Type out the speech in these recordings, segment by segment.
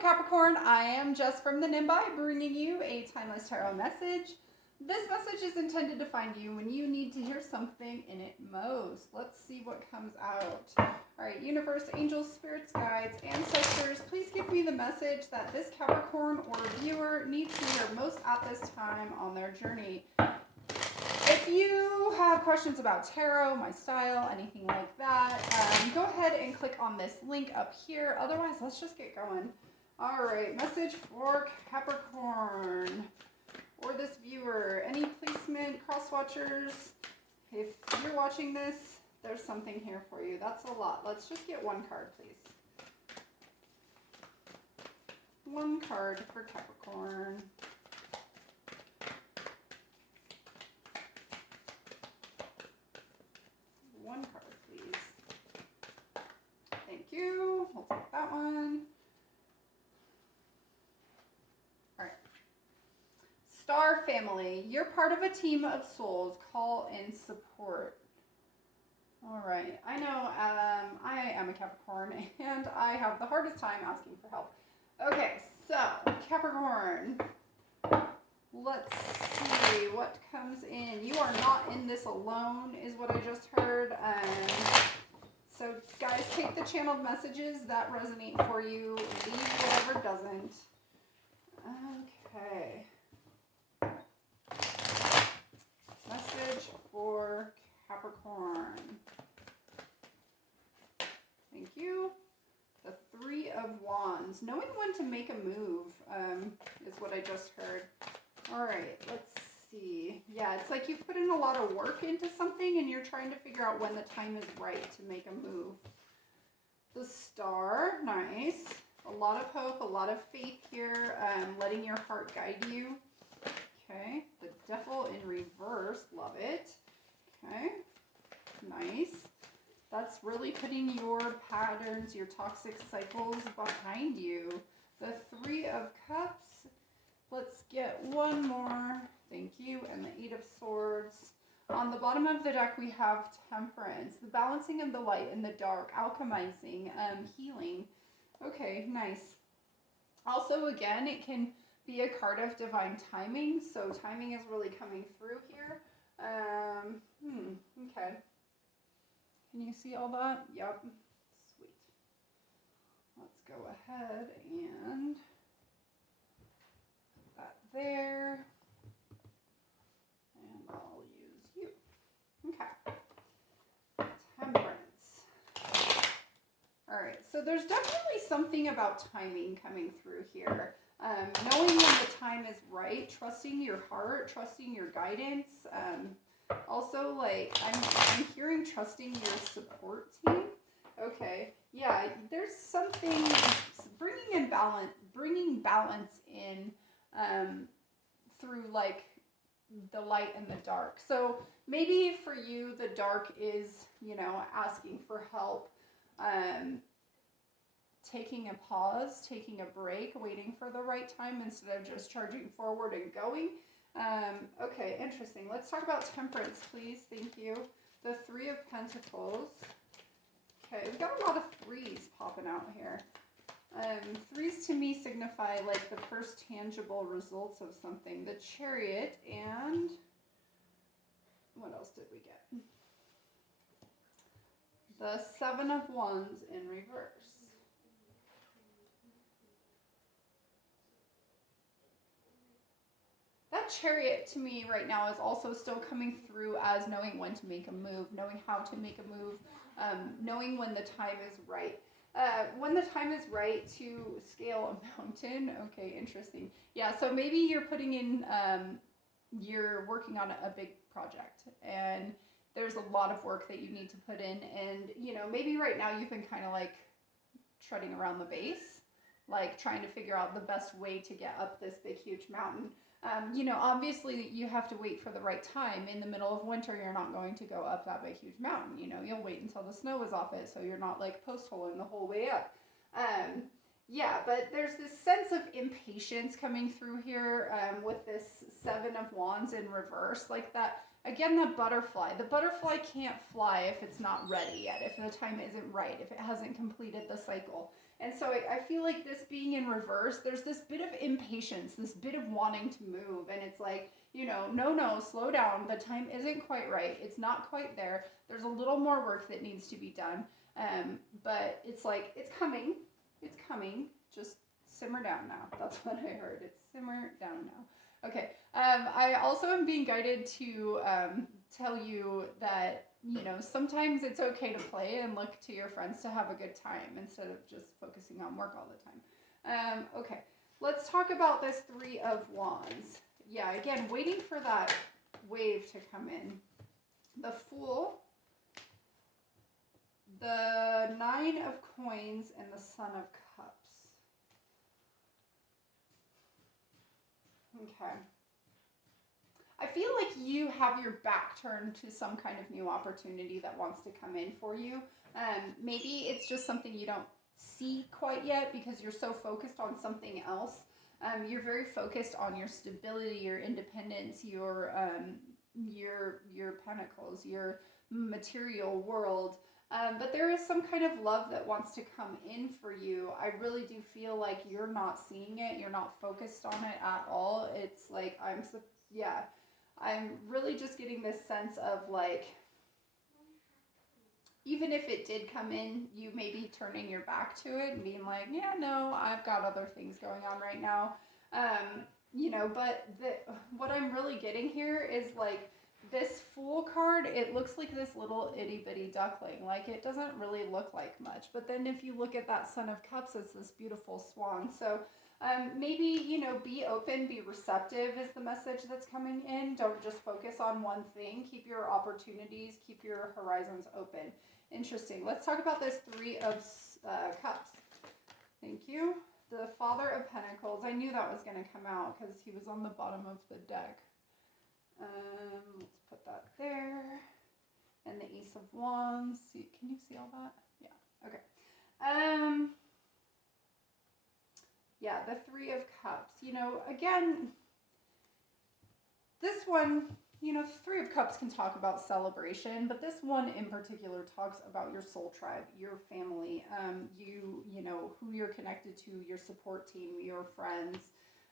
Capricorn, I am Jess from the Nimbi, bringing you a timeless tarot message. This message is intended to find you when you need to hear something in it most. Let's see what comes out. All right, universe, angels, spirits, guides, ancestors, please give me the message that this Capricorn or viewer needs to hear most at this time on their journey. If you have questions about tarot, my style, anything like that, go ahead and click on this link up here. Otherwise, let's just get going. All right, message for Capricorn or this viewer. Any placement, cross watchers? If you're watching this, there's something here for you. That's a lot. Let's just get one card, please. One card for Capricorn. One card, please. Thank you. We'll take that one. All right. Star family, you're part of a team of souls. Call in support. All right. I know I am a Capricorn and I have the hardest time asking for help. Okay, so Capricorn. Let's see what comes in. You are not in this alone, is what I just heard. So, guys, take the channeled messages that resonate for you. Leave whatever doesn't. Okay. Message for Capricorn. Thank you. The Three of Wands. Knowing when to make a move is what I just heard. All right, let's see. Yeah, it's like you've put in a lot of work into something and you're trying to figure out when the time is right to make a move. The Star, nice. A lot of hope, a lot of faith here, letting your heart guide you. Okay, the Devil in reverse, love it. Okay, nice. That's really putting your patterns, your toxic cycles behind you. The Three of Cups. Let's get one more. Thank you. And the Eight of Swords. On the bottom of the deck, we have Temperance. The balancing of the light and the dark. Alchemizing. Healing. Okay, nice. Also, again, it can be a card of divine timing. So timing is really coming through here. Okay. Can you see all that? Yep. Sweet. Let's go ahead and that there, and I'll use you. Okay. Temperance. All right, so there's definitely something about timing coming through here. Knowing when the time is right, trusting your heart, trusting your guidance. Also, like, I'm hearing trusting your support team. Okay, yeah, there's something bringing balance in through like the light and the dark. So maybe for you, the dark is, you know, asking for help, taking a pause, taking a break, waiting for the right time instead of just charging forward and going. Okay, interesting. Let's talk about Temperance, please. Thank you. The Three of Pentacles. Okay, we got a lot of threes popping out here. Threes to me signify like the first tangible results of something. The Chariot and what else did we get? The Seven of Wands in reverse. That Chariot to me right now is also still coming through as knowing when to make a move, knowing how to make a move, knowing when the time is right. When the time is right to scale a mountain. Okay, interesting. Yeah, so maybe you're putting in, you're working on a big project and there's a lot of work that you need to put in. And, you know, maybe right now you've been kind of like treading around the base, like trying to figure out the best way to get up this big, huge mountain. You know, obviously you have to wait for the right time. In the middle of winter, you're not going to go up that big, huge mountain. You know, you'll wait until the snow is off it so you're not like post-holing the whole way up. Yeah, but there's this sense of impatience coming through here with this Seven of Wands in reverse. Like that, again, the butterfly. The butterfly can't fly if it's not ready yet, if the time isn't right, if it hasn't completed the cycle. And so I feel like this being in reverse, there's this bit of impatience, this bit of wanting to move. And it's like, you know, no, slow down. The time isn't quite right. It's not quite there. There's a little more work that needs to be done. But it's like, it's coming. It's coming. Just simmer down now. That's what I heard. It's simmer down now. Okay. I also am being guided to tell you that, you know, sometimes it's okay to play and look to your friends to have a good time instead of just focusing on work all the time. Okay. Let's talk about this Three of Wands. Yeah, again, waiting for that wave to come in. The Fool, the Nine of Coins, and the Son of Cups. Okay. I feel like you have your back turned to some kind of new opportunity that wants to come in for you. Maybe it's just something you don't see quite yet because you're so focused on something else. You're very focused on your stability, your independence, your pentacles, your material world. But there is some kind of love that wants to come in for you. I really do feel like you're not seeing it. You're not focused on it at all. It's like, I'm really just getting this sense of like, even if it did come in, you may be turning your back to it and being like, yeah, no, I've got other things going on right now. You know, but what I'm really getting here is like this Fool card, it looks like this little itty bitty duckling. Like it doesn't really look like much. But then if you look at that Son of Cups, it's this beautiful swan. So maybe, you know, be open, be receptive is the message that's coming in. Don't just focus on one thing. Keep your opportunities, keep your horizons open. Interesting. Let's talk about this Three of Cups. Thank you. The Father of Pentacles. I knew that was going to come out because he was on the bottom of the deck. Let's put that there. And the Ace of Wands. See, can you see all that? Yeah. Okay. Yeah, the Three of Cups. You know, again, this one, you know, Three of Cups can talk about celebration, but this one in particular talks about your soul tribe, your family, you know, who you're connected to, your support team, your friends.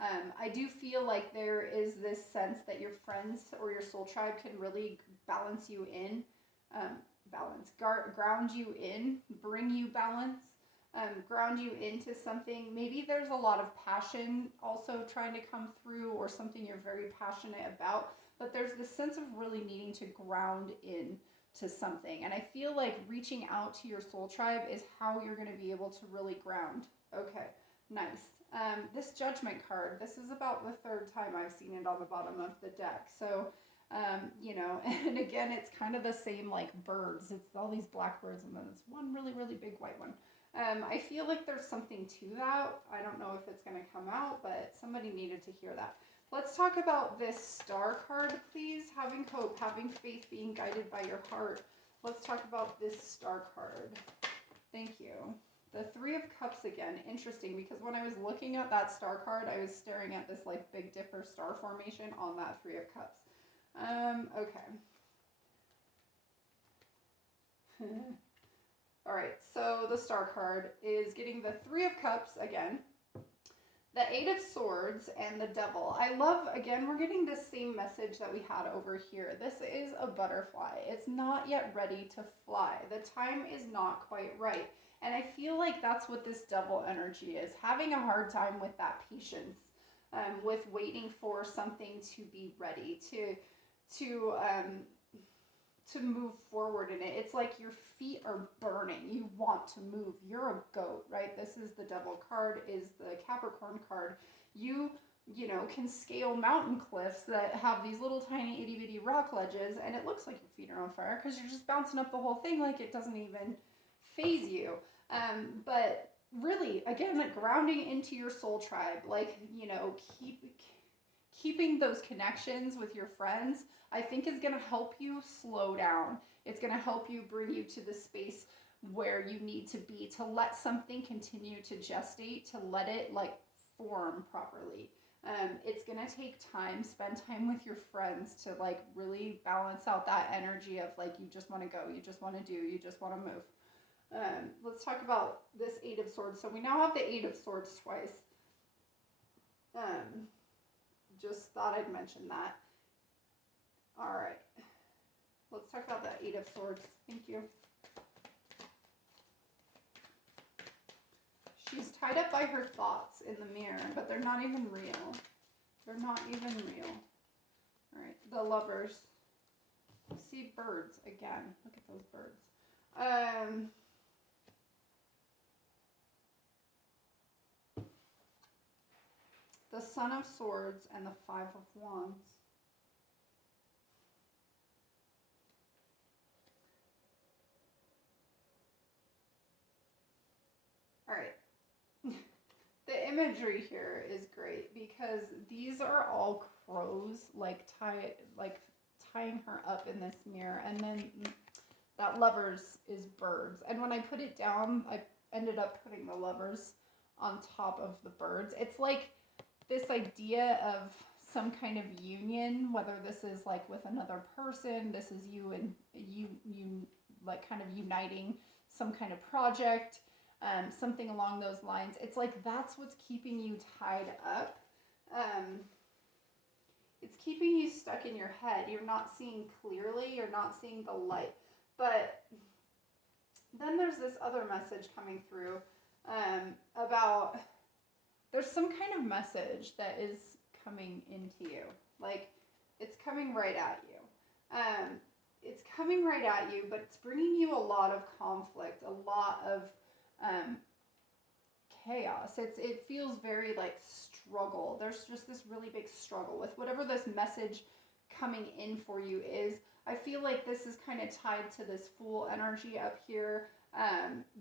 I do feel like there is this sense that your friends or your soul tribe can really balance you in, ground you in, bring you balance. Ground you into something. Maybe there's a lot of passion also trying to come through or something you're very passionate about, but there's this sense of really needing to ground in to something. And I feel like reaching out to your soul tribe is how you're going to be able to really ground. Okay, nice. This Judgment card, this is about the third time I've seen it on the bottom of the deck. So, you know, and again, it's kind of the same like birds. It's all these black birds and then it's one really, really big white one. I feel like there's something to that. I don't know if it's going to come out, but somebody needed to hear that. Let's talk about this Star card, please. Having hope, having faith, being guided by your heart. Let's talk about this Star card. Thank you. The Three of Cups again. Interesting, because when I was looking at that Star card, I was staring at this like Big Dipper star formation on that Three of Cups. Okay. All right, so the Star card is getting the Three of Cups again, the Eight of Swords, and the Devil. I love, again, we're getting the same message that we had over here. This is a butterfly. It's not yet ready to fly. The time is not quite right. And I feel like that's what this Devil energy is, having a hard time with that patience, with waiting for something to be ready, to move forward in it. It's like your feet are burning. You want to move. You're a goat, right? This is the Devil card, is the Capricorn card. You know, can scale mountain cliffs that have these little tiny itty bitty rock ledges, and it looks like your feet are on fire because you're just bouncing up the whole thing like it doesn't even phase you. But really, again, like grounding into your soul tribe, like, you know, keeping those connections with your friends, I think is going to help you slow down. It's going to help you bring you to the space where you need to be, to let something continue to gestate, to let it like form properly. It's going to take time. Spend time with your friends to like really balance out that energy of like, you just want to go, you just want to do, you just want to move. Let's talk about this Eight of Swords. So we now have the Eight of Swords twice. Just thought I'd mention that. All right. Let's talk about the Eight of Swords. Thank you. She's tied up by her thoughts in the mirror, but they're not even real. They're not even real. All right. The Lovers. See birds again. Look at those birds. The Son of Swords and the Five of Wands. All right. The imagery here is great because these are all crows, like tying her up in this mirror, and then that Lovers is birds. And when I put it down, I ended up putting the Lovers on top of the birds. It's like this idea of some kind of union, whether this is like with another person, this is you and you like kind of uniting some kind of project, something along those lines. It's like that's what's keeping you tied up. It's keeping you stuck in your head. You're not seeing clearly. You're not seeing the light. But then there's this other message coming through about there's some kind of message that is coming into you. Like, it's coming right at you. It's coming right at you, but it's bringing you a lot of conflict, a lot of chaos. It feels very like struggle. There's just this really big struggle with whatever this message coming in for you is. I feel like this is kind of tied to this Fool energy up here.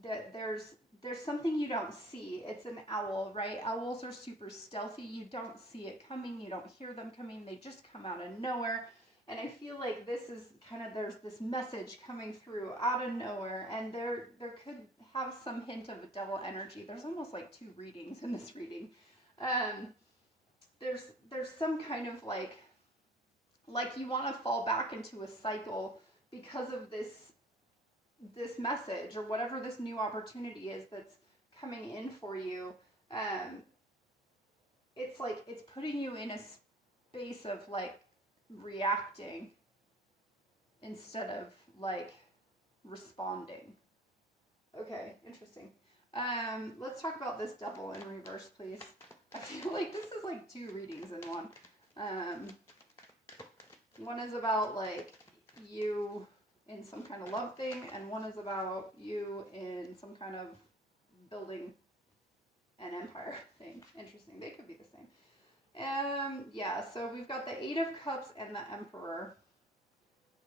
That there's something you don't see. It's an owl, right? Owls are super stealthy. You don't see it coming. You don't hear them coming. They just come out of nowhere. And I feel like this is kind of, there's this message coming through out of nowhere, and there could have some hint of a devil energy. There's almost like two readings in this reading. There's some kind of like you want to fall back into a cycle because of this message or whatever this new opportunity is that's coming in for you. It's like it's putting you in a space of like reacting instead of like responding. Okay, interesting. Let's talk about this Devil in reverse, please. I feel like this is like two readings in one. One is about like you in some kind of love thing, and one is about you in some kind of building an empire thing. Interesting. They could be the same. Yeah, so we've got the Eight of Cups and the Emperor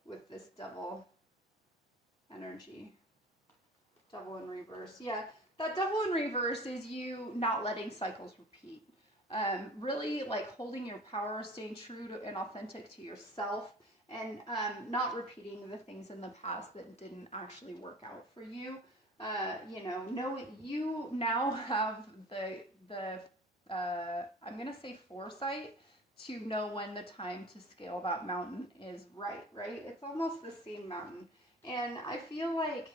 with this Devil energy. Devil in reverse. Yeah, that Devil in reverse is you not letting cycles repeat. Really like holding your power, staying true to and authentic to yourself, and not repeating the things in the past that didn't actually work out for you. You now have the I'm gonna say foresight to know when the time to scale that mountain is right? It's almost the same mountain, and I feel like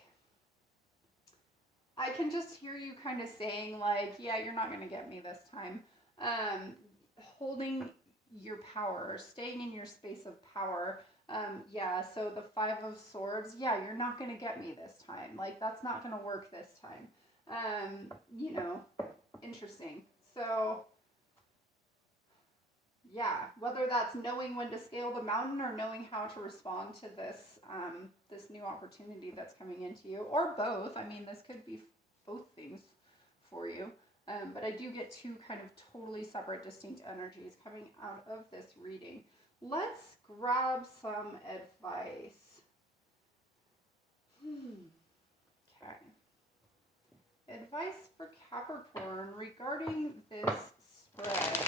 I can just hear you kind of saying like, yeah, you're not gonna get me this time. Holding your power, staying in your space of power. Yeah, so the Five of Swords, yeah, you're not going to get me this time. Like, that's not going to work this time. Interesting. So, yeah, whether that's knowing when to scale the mountain or knowing how to respond to this, this new opportunity that's coming into you, or both. I mean, this could be both things for you. But I do get two kind of totally separate, distinct energies coming out of this reading. Let's grab some advice. Okay. Advice for Capricorn regarding this spread.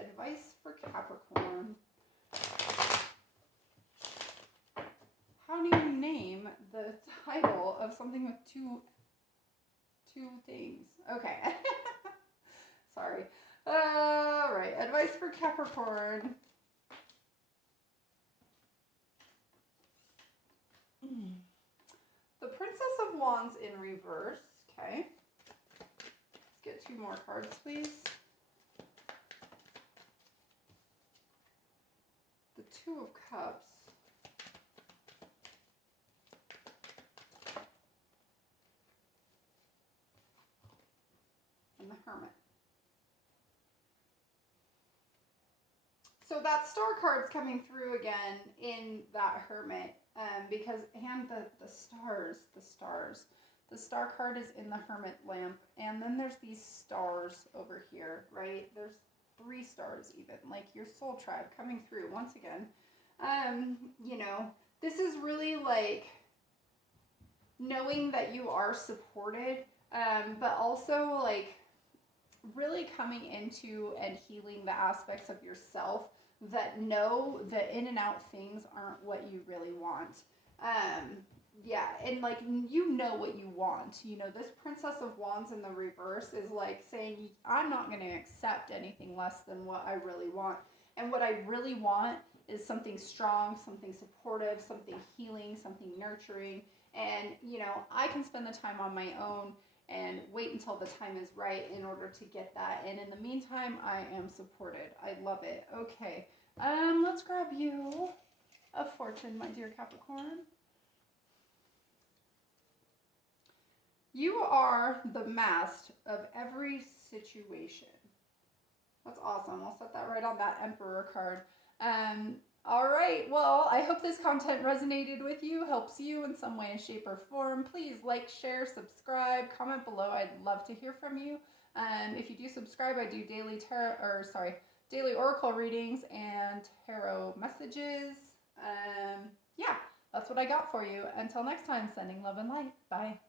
Advice for Capricorn. How do you name the title of something with two things? Okay. Sorry. All right. Advice for Capricorn. Wands in reverse. Okay. Let's get 2 more cards, please. The 2 of Cups. And the Hermit. So that star card's coming through again in that Hermit, because, and the stars. The star card is in the Hermit lamp, and then there's these stars over here, right? There's 3 stars even, like your soul tribe coming through once again. You know, this is really like knowing that you are supported, but also like really coming into and healing the aspects of yourself that know that in and out things aren't what you really want. Yeah, and like, you know what you want. You know, this Princess of Wands in the reverse is like saying, I'm not going to accept anything less than what I really want. And what I really want is something strong, something supportive, something healing, something nurturing. And, you know, I can spend the time on my own and wait until the time is right in order to get that. And in the meantime, I am supported. I love it. Okay, let's grab you a fortune, my dear Capricorn. You are the mast of every situation. That's awesome. I'll set that right on that Emperor card. All right, well, I hope this content resonated with you, helps you in some way, shape, or form. Please like, share, subscribe, comment below. I'd love to hear from you. If you do subscribe, I do daily oracle readings and tarot messages. Yeah, that's what I got for you. Until next time, sending love and light. Bye.